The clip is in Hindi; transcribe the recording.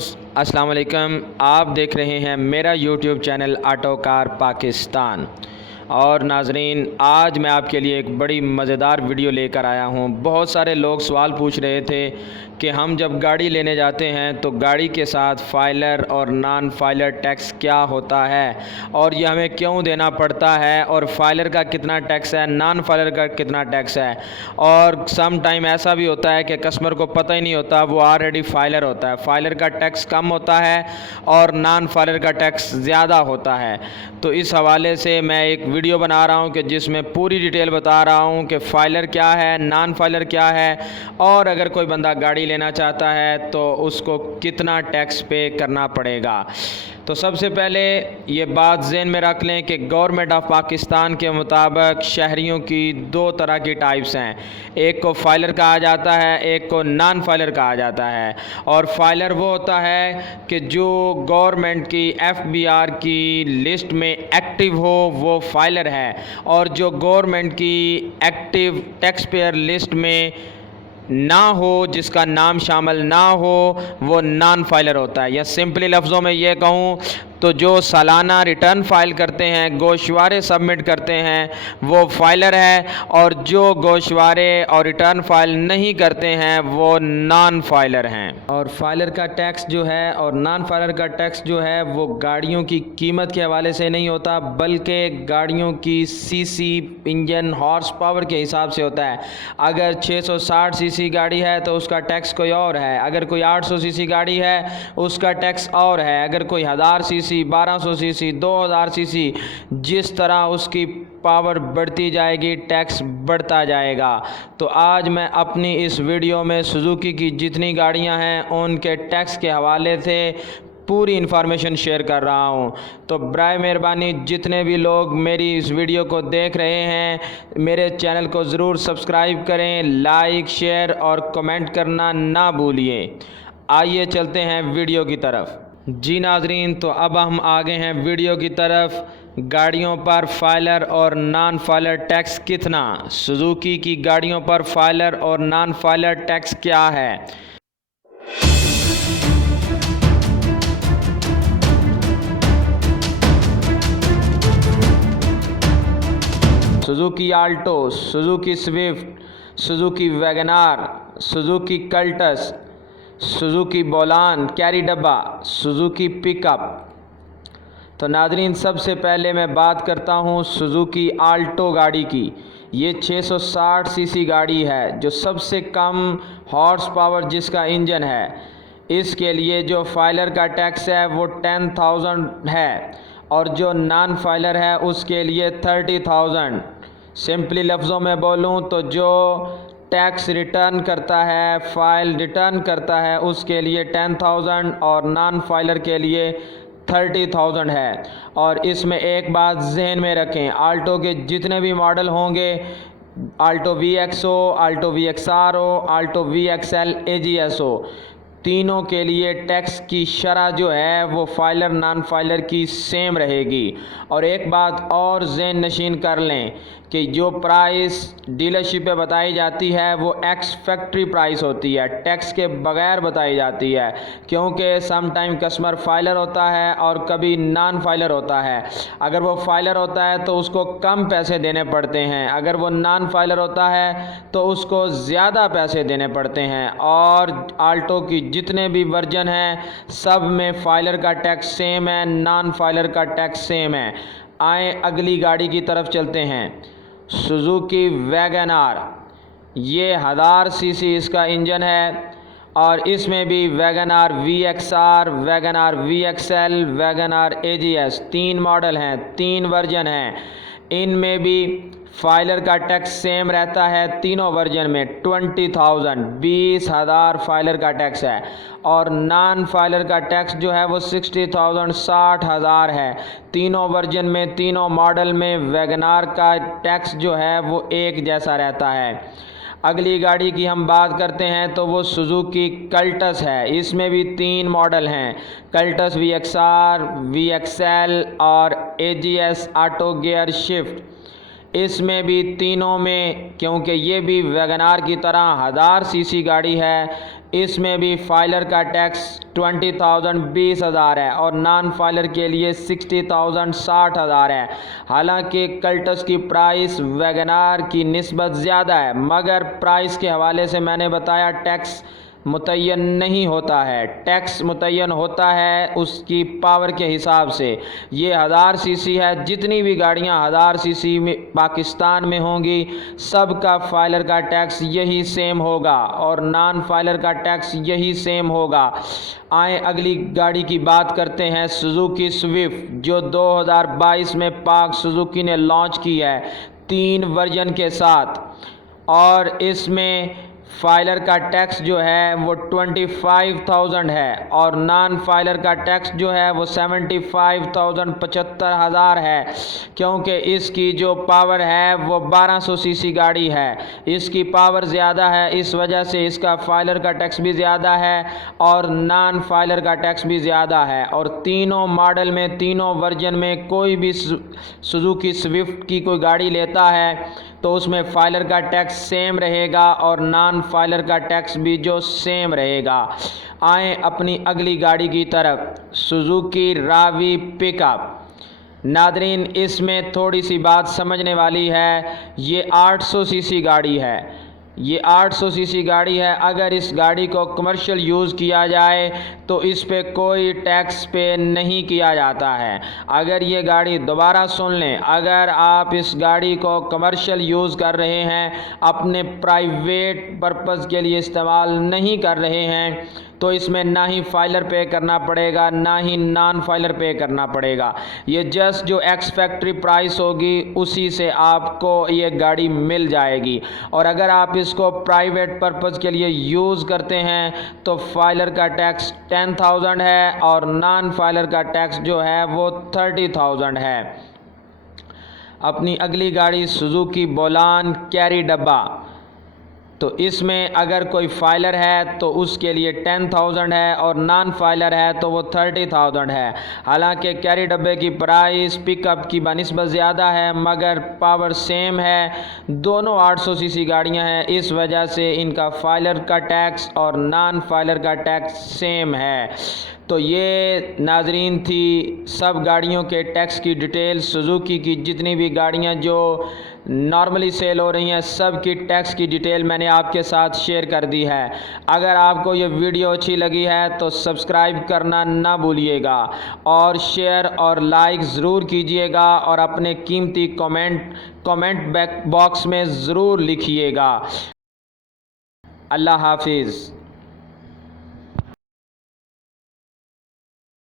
व्यूअर्स अस्सलाम वालेकुम। आप देख रहे हैं मेरा YouTube channel auto car Pakistan. और नाजरीन, आज मैं आपके लिए एक बड़ी मज़ेदार वीडियो लेकर आया हूं। बहुत सारे लोग सवाल पूछ रहे थे कि हम जब गाड़ी लेने जाते हैं तो गाड़ी के साथ फाइलर और नॉन फाइलर टैक्स क्या होता है और ये हमें क्यों देना पड़ता है, और फाइलर का कितना टैक्स है, नॉन फाइलर का कितना टैक्स है। और सम टाइम ऐसा भी होता है कि कस्टमर को पता ही नहीं होता, वो ऑलरेडी फाइलर होता है। फाइलर का टैक्स कम होता है और नॉन फाइलर का टैक्स ज़्यादा होता है। तो इस हवाले से मैं एक वीडियो बना रहा हूं कि जिसमें पूरी डिटेल बता रहा हूं कि फ़ाइलर क्या है, नॉन फाइलर क्या है, और अगर कोई बंदा गाड़ी लेना चाहता है तो उसको कितना टैक्स पे करना पड़ेगा। तो सबसे पहले ये बात ज़हन में रख लें कि गवर्नमेंट ऑफ पाकिस्तान के मुताबिक शहरियों की दो तरह की टाइप्स हैं। एक को फाइलर कहा जाता है, एक को नॉन फाइलर कहा जाता है। और फाइलर वो होता है कि जो गवर्नमेंट की FBR की लिस्ट में एक्टिव हो, वो फाइलर है। और जो गवर्नमेंट की एक्टिव टैक्स पेयर लिस्ट में ना हो, जिसका नाम शामिल ना हो, वो नॉन फाइलर होता है। या सिंपली लफ्ज़ों में ये कहूँ तो जो सालाना रिटर्न फाइल करते हैं, गोशवारे सबमिट करते हैं, वो फाइलर है। और जो गोशवारे और रिटर्न फाइल नहीं करते हैं वो नॉन फाइलर हैं। और फाइलर का टैक्स जो है और नॉन फाइलर का टैक्स जो है वो गाड़ियों की कीमत के हवाले से नहीं होता, बल्कि गाड़ियों की CC, इंजन हॉर्स पावर के हिसाब से होता है। अगर 660 CC गाड़ी है तो उसका टैक्स कोई और है, अगर कोई 800 CC गाड़ी है उसका टैक्स और है, अगर कोई 1000 CC, 1200 CC, 2000 CC, जिस तरह उसकी पावर बढ़ती जाएगी टैक्स बढ़ता जाएगा। तो आज मैं अपनी इस वीडियो में सुजुकी की जितनी गाड़ियां हैं उनके टैक्स के हवाले से पूरी इन्फॉर्मेशन शेयर कर रहा हूं। तो बराए मेहरबानी जितने भी लोग मेरी इस वीडियो को देख रहे हैं, मेरे चैनल को ज़रूर सब्सक्राइब करें, लाइक, शेयर और कमेंट करना ना भूलिए। आइए चलते हैं वीडियो की तरफ। जी नाजरीन, तो अब हम आ गए हैं वीडियो की तरफ। गाड़ियों पर फाइलर और नॉन फाइलर टैक्स कितना, सुजुकी की गाड़ियों पर फाइलर और नॉन फाइलर टैक्स क्या है। Suzuki Alto, Suzuki Swift, Suzuki WagonR, Suzuki Cultus, Suzuki Bolan Carry डब्बा, सुजुकी पिकअप। तो नाज़रीन, सबसे पहले मैं बात करता हूँ सुजुकी आल्टो गाड़ी की। ये 660 CC गाड़ी है, जो सबसे कम हॉर्स पावर जिसका इंजन है। इसके लिए जो फाइलर का टैक्स है वो 10,000 है, और जो नॉन फाइलर है उसके लिए 30,000। सिंपली लफ्ज़ों में बोलूँ तो जो टैक्स रिटर्न करता है, फाइल रिटर्न करता है, उसके लिए 10,000 और नॉन फाइलर के लिए 30,000 है। और इसमें एक बात जहन में रखें, आल्टो के जितने भी मॉडल होंगे, आल्टो VXO, आल्टो VXR हो, आल्टो VXL AGS हो, तीनों के लिए टैक्स की शरह जो है वो फाइलर नॉन फाइलर की सेम रहेगी। और एक बात और ज़हन नशीन कर लें कि जो प्राइस डीलरशिप पे बताई जाती है वो एक्स फैक्ट्री प्राइस होती है, टैक्स के बगैर बताई जाती है। क्योंकि सम टाइम कस्टमर फाइलर होता है और कभी नॉन फाइलर होता है। अगर वो फाइलर होता है तो उसको कम पैसे देने पड़ते हैं, अगर वो नॉन फाइलर होता है तो उसको ज़्यादा पैसे देने पड़ते हैं। और आल्टो की जितने भी वर्जन हैं सब में फाइलर का टैक्स सेम है, नॉन फाइलर का टैक्स सेम है। आए अगली गाड़ी की तरफ चलते हैं। सुजुकी वैगनार, ये 1000 CC इसका इंजन है। और इसमें भी WagonR VXR, WagonR VXL, WagonR AGS, 3 model हैं, 3 वर्जन हैं। इनमें भी फाइलर का टैक्स सेम रहता है तीनों वर्जन में, 20,000, 20,000 फाइलर का टैक्स है। और नॉन फाइलर का टैक्स जो है वो 60,000, 60,000 है। तीनों वर्जन में, तीनों मॉडल में वैगनार का टैक्स जो है वो एक जैसा रहता है। अगली गाड़ी की हम बात करते हैं तो वो सुजुकी कल्टस है। इसमें भी 3 मॉडल हैं, कल्टस VXR, VXL और AGS ऑटो गियर शिफ्ट। इसमें भी तीनों में, क्योंकि ये भी वैगनार की तरह 1000 सीसी गाड़ी है, इसमें भी फाइलर का टैक्स 20,000 20,000 है और नॉन फाइलर के लिए 60,000 60,000 है। हालांकि कल्टस की प्राइस वैगनार की निस्बत ज़्यादा है, मगर प्राइस के हवाले से मैंने बताया टैक्स मुतय्यन नहीं होता है। टैक्स मुतय्यन होता है उसकी पावर के हिसाब से। ये 1000 सीसी है, जितनी भी गाड़ियां 1000 सीसी में पाकिस्तान में होंगी सब का फाइलर का टैक्स यही सेम होगा और नॉन फाइलर का टैक्स यही सेम होगा। आए अगली गाड़ी की बात करते हैं, सुजुकी स्विफ्ट, जो 2022 में पाक सुजुकी ने लॉन्च की है 3 वर्जन के साथ, और इसमें फाइलर का टैक्स जो है वो 25,000 है और नॉन फाइलर का टैक्स जो है वो 75,000 75,000 है, क्योंकि इसकी जो पावर है वो 1200 सीसी गाड़ी है। इसकी पावर ज़्यादा है, इस वजह से इसका फाइलर का टैक्स भी ज़्यादा है और नॉन फाइलर का टैक्स भी ज़्यादा है। और तीनों मॉडल में, तीनों वर्जन में कोई भी सुजुकी स्विफ्ट की कोई गाड़ी लेता है तो उसमें फाइलर का टैक्स सेम रहेगा और नॉन फाइलर का टैक्स भी जो सेम रहेगा। आए अपनी अगली गाड़ी की तरफ, सुजुकी रावी पिकअप। नादरीन, इसमें थोड़ी सी बात समझने वाली है। ये 800 सीसी गाड़ी है, ये 800 सीसी गाड़ी है। अगर इस गाड़ी को कमर्शियल यूज़ किया जाए तो इस पे कोई टैक्स पे नहीं किया जाता है। अगर ये गाड़ी, दोबारा सुन लें, अगर आप इस गाड़ी को कमर्शियल यूज़ कर रहे हैं, अपने प्राइवेट पर्पज़ के लिए इस्तेमाल नहीं कर रहे हैं, तो इसमें ना ही फाइलर पे करना पड़ेगा ना ही नॉन फाइलर पे करना पड़ेगा। ये जस्ट जो एक्स फैक्ट्री प्राइस होगी उसी से आपको ये गाड़ी मिल जाएगी। और अगर आप इसको प्राइवेट पर्पज़ के लिए यूज़ करते हैं तो फाइलर का टैक्स 10,000 है और नॉन फाइलर का टैक्स जो है वो 30,000 है। अपनी अगली गाड़ी सुजुकी बोलान कैरी डब्बा, तो इसमें अगर कोई फाइलर है तो उसके लिए 10,000 है और नॉन फाइलर है तो वो 30,000 है। हालांकि कैरी डब्बे की प्राइस पिकअप की बनिस्बत ज़्यादा है मगर पावर सेम है। दोनों 800 सीसी गाड़ियां हैं, इस वजह से इनका फाइलर का टैक्स और नॉन फाइलर का टैक्स सेम है। तो ये नाजरीन थी सब गाड़ियों के टैक्स की डिटेल। सुजुकी की जितनी भी गाड़ियां जो नॉर्मली सेल हो रही हैं सब की टैक्स की डिटेल मैंने आपके साथ शेयर कर दी है। अगर आपको ये वीडियो अच्छी लगी है तो सब्सक्राइब करना ना भूलिएगा और शेयर और लाइक ज़रूर कीजिएगा और अपने कीमती कमेंट बॉक्स में ज़रूर लिखिएगा। अल्लाह हाफिज़।